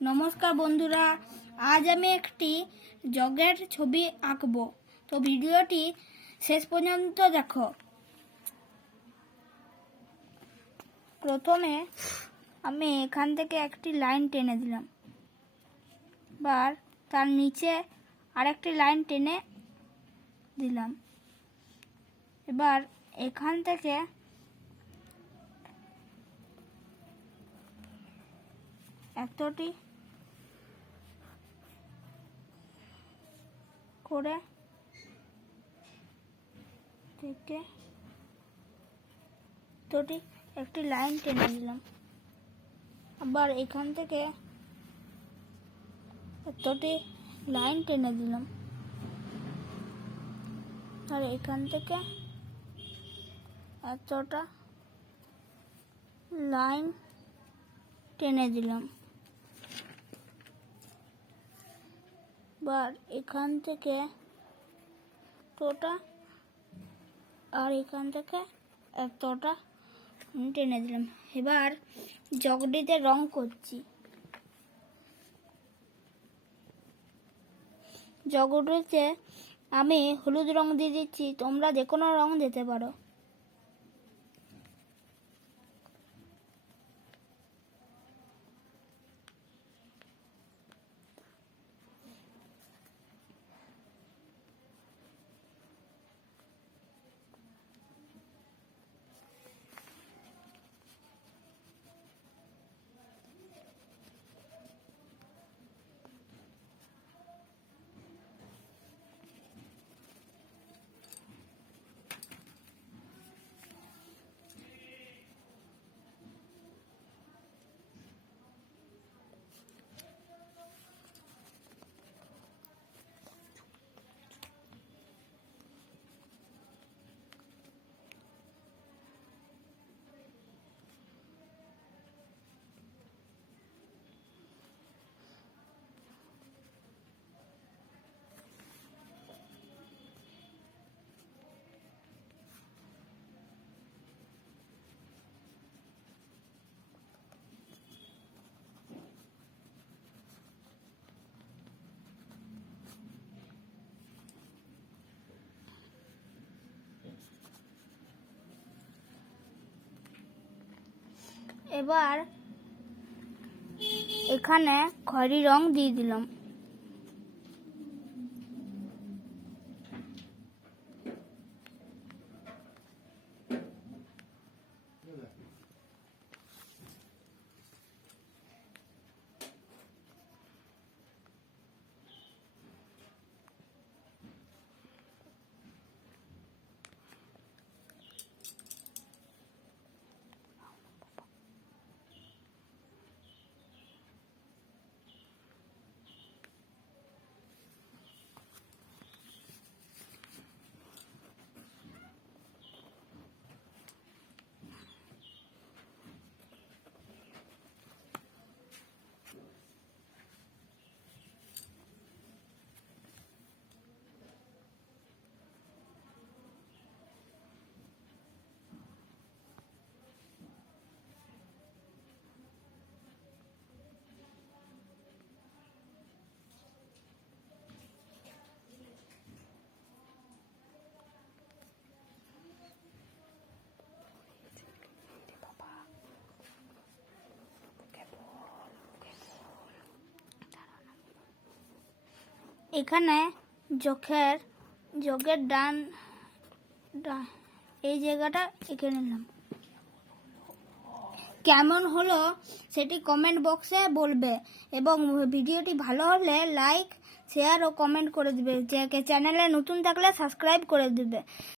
নমস্কার বন্ধুরা, আজ আমি একটি জগের ছবি আঁকবো। তো ভিডিওটি শেষ পর্যন্ত দেখো। প্রথমে আমি এখান থেকে একটি লাইন টেনে দিলাম, এবার তার নিচে আরেকটি লাইন টেনে দিলাম। এবার এখান থেকে এতটি করে থেকে এতটি একটি লাইন টেনে দিলাম। আবার এখান থেকে এতটি লাইন টেনে দিলাম, আর এখান থেকে এতটা লাইন টেনে দিলাম। এবার এখান থেকে এতটা আর এখান থেকে এতটা টেনে দিলাম। এবার জগটিতে রং করছি। জগটিতে আমি হলুদ রং দিয়ে দিচ্ছি, তোমরা যে কোনো রং দিতে পারো। এবার এখানে খয়েরি রং দিয়ে দিলাম। এখানে জগের ডান এই জায়গাটা এঁকে নিলাম। কেমন হলো সেটি কমেন্ট বক্সে বলবে, এবং ভিডিওটি ভালো হলে লাইক, শেয়ার ও কমেন্ট করে দিবে। চ্যানেলে নতুন থাকলে সাবস্ক্রাইব করে দিবে।